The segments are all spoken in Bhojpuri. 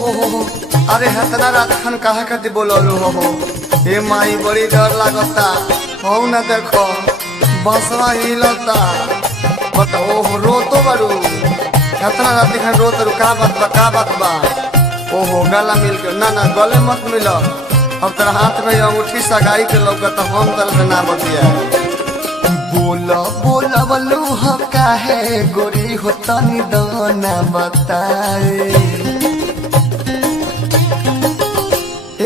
हो अरे हतना रात खन कहा कति बोललू हो ए माई बड़ी डर लागता हो न देखो बसवा हिलता बताओ हो रो तो बड़ू हतना रात खन रो तरू का बात बा ओहो गला मिल के ना गले मत मिलो अब तेरा हाथ में अंगूठी सगाई के लौकता हम तरह से ना बतिया बोला बोला बलू हो काहे गोरी हो तनी दोना बताए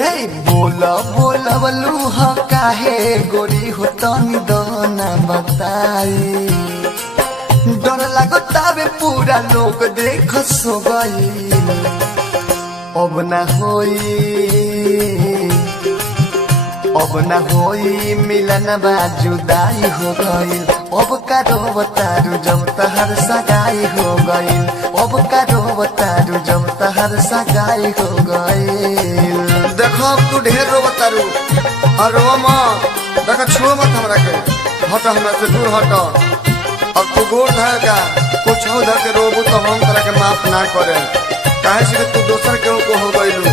ए बोला बोला बलू हो काहे गोरी हो तनी दोना बताए डर लगता बे पूरा लोग देख सो गई अब ना होई मिलन बा जुदाई हो गई अब करो बतारू जब तहर सगाई हो गई अब करो बतारू जब तहर सगाई हो गई देखो तू ढेर रो बतारू और रो मत देखो छुओ मत हमरा के हट हमरा से दूर हट अब तू गोर धरेगा कुछ हो धर के रोबू तो हम तरह के माफ ना करे काहे से तू दोसर के हो गइलू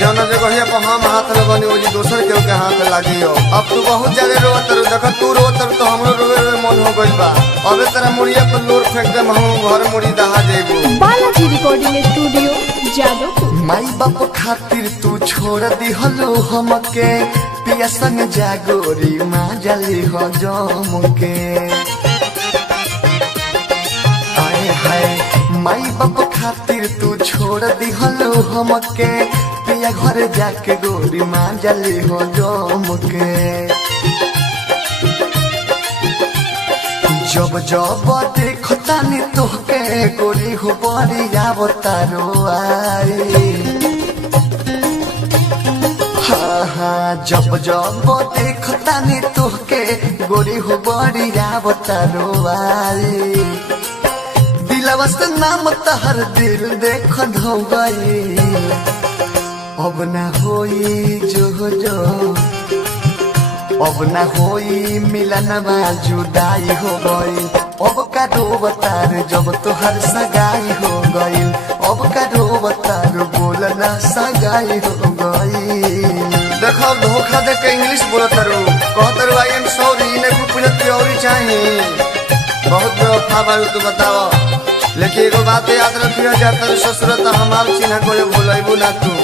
जौना जगह पर हम हाथ लगनी वो दोसर के हाथ लागी हो अब तू बहुत ज्यादा रोतर देख तू रोतर तो हमरो रोवे मन हो गइल बा अबे तेरा मुड़िया पर लोर फेंक दे हम घर मुड़ी दहा जेबू बालाजी रिकॉर्डिंग स्टूडियो जादवपुर माई बाप खातिर तू छोड़ दिहलो हमके पिया संग जागोरी माँ जली हो जम के आए हाय माई बाप खातिर तू छोड़ दिहलो हमके पिया घर जाके गोरी माँ जली हो जम के जब जब देखता नी तोहके गोरी हो बड़ी आवतारो आई हाँ जब जब देखता नी तोहके गोरी हो बड़ी आवतारो आई दिलवा से नाम तहर दिल देख धो गई अब ना होई जो अब ना होई मिलन बा जुदाई हो गई अब का बतार जब तोहर सगाई हो गई अब का बतार बोलना सगाई हो गई देखो धोखा दे के इंग्लिश बोलत रू कहत रू आई एम सॉरी इने को पूछत की औरी चाहिए बहुत बेवफा बारू तू बताओ लेकिन एगो बात याद रखियो जातर ससुर त हमार चिन्ह कोई भूलैबू ना तू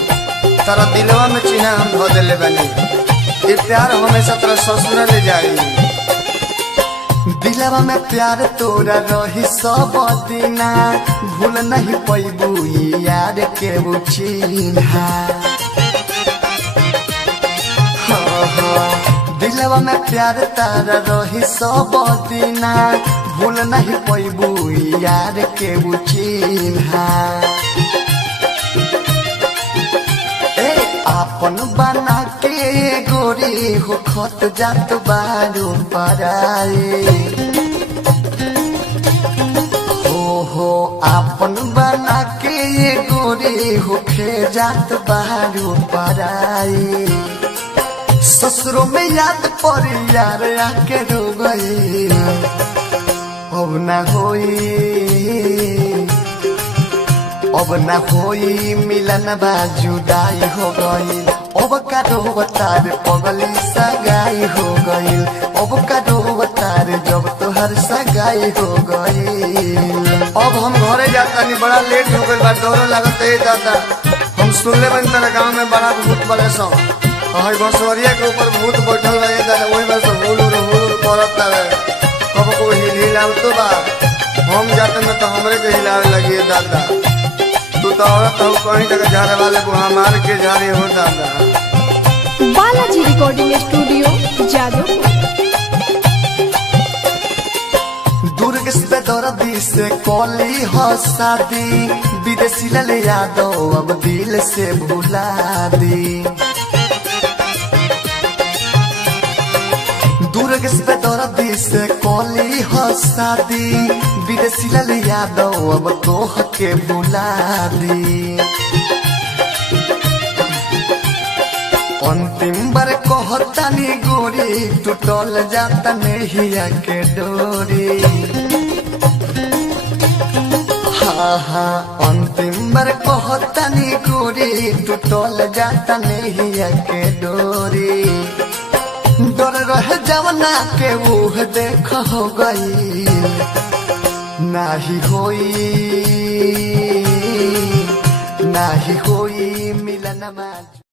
तारा दिलवा में चिन्ह हम धो देले बानी ये प्यार हमेशा तेरा ससुर ले जाई दिलवा में प्यार तोरा रही सब दिना भूल नहीं पैबू यार के वो चिन्ह दिलवा में प्यार तारा रही सब दिना भूल नहीं पैबू यार के वो चिन्ह अपन बना के गोरी हो खत जात बारू पराए हो अपन बना के गोरी हो खे जात बारू पराए ससुरों में याद पर यार आके रो गई अब ना होई मिलन बा जुदाई हो गई अब का बतार पगली सगाई हो गई अब का बतार जब तोहर सगाई हो गई अब हम घरे जाता नहीं बड़ा लेट हो गई बा डरो लागत है दादा हम सुनले बन तेरा गांव में बड़ा भूत बड़े सो और बसवरिया के ऊपर भूत बैठल बा दादा वही में से हुलुर करत है कब को हिलाव तो बा हम जाते में तो हमरे के हिलावे लगी दादा तू तो औरत हो कहीं जगह झाड़े वाले को मार के झाड़े हो दादा बालाजी रिकॉर्डिंग स्टूडियो जादवपुर दुर्ग से दर्दी से कोली हो शादी विदेशी ले यादव अब दिल से भुला दी दुर्ग से दर्दी से कोली हो शादी विदेशी ले यादव अब तोह के भुला दी अंतिम बार कहता नी गोरी टूटल जाता नहीं के डोरी हाँ हाँ अंतिम बार कहतनी गोरी टूटल जाता नहीं के डोरी डर रहे जवना के वो देख हो गई नाही होई मिलन